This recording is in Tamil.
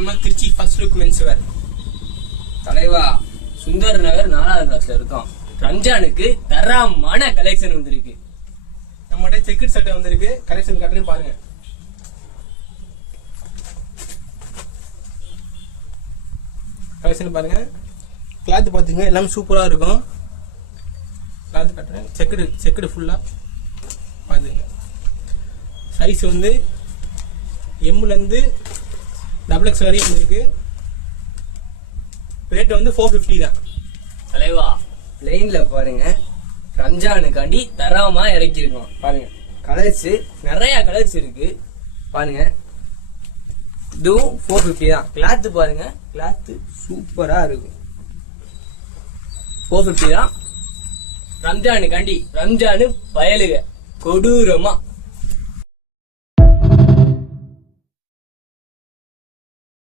நம்ம Trichy first look mens wear. தலைவா, சுந்தர் நகர் 4வது கிளாஸ்ல இருக்கோம். ரம்ஜானுக்கு தரமான கலெக்ஷன் வந்திருக்கு. நம்மகிட்ட செக்குட் சட்டை வந்திருக்கு. கலெக்ஷன் காட்டுறேன் பாருங்க. கலெக்ஷன் பாருங்க. கிளாத் பாத்துங்க, எல்லாமே சூப்பரா இருக்கும். கிளாத் காட்டுறேன். செக்குடு ஃபுல்லா பாத்துங்க. சைஸ் வந்து எம்ல இருந்து XXL வரையும் வந்திருக்கு. ரேட் வந்து 450 தான். தலைவா, பிளெயின்ல பாருங்க, ரம்ஜானுக்காண்டி தரமா இறக்கிருக்கோம். பாருங்க, கலர்ஸ் நிறைய கலர்ஸ் இருக்கு. பாருங்க, இதுவும் 450 தான். கிளாத் பாருங்க, கிளாத் சூப்பரா இருக்கும். 450 தான். ரம்ஜானுக்காண்டி, ரம்ஜானு பயலுக கொடூரமா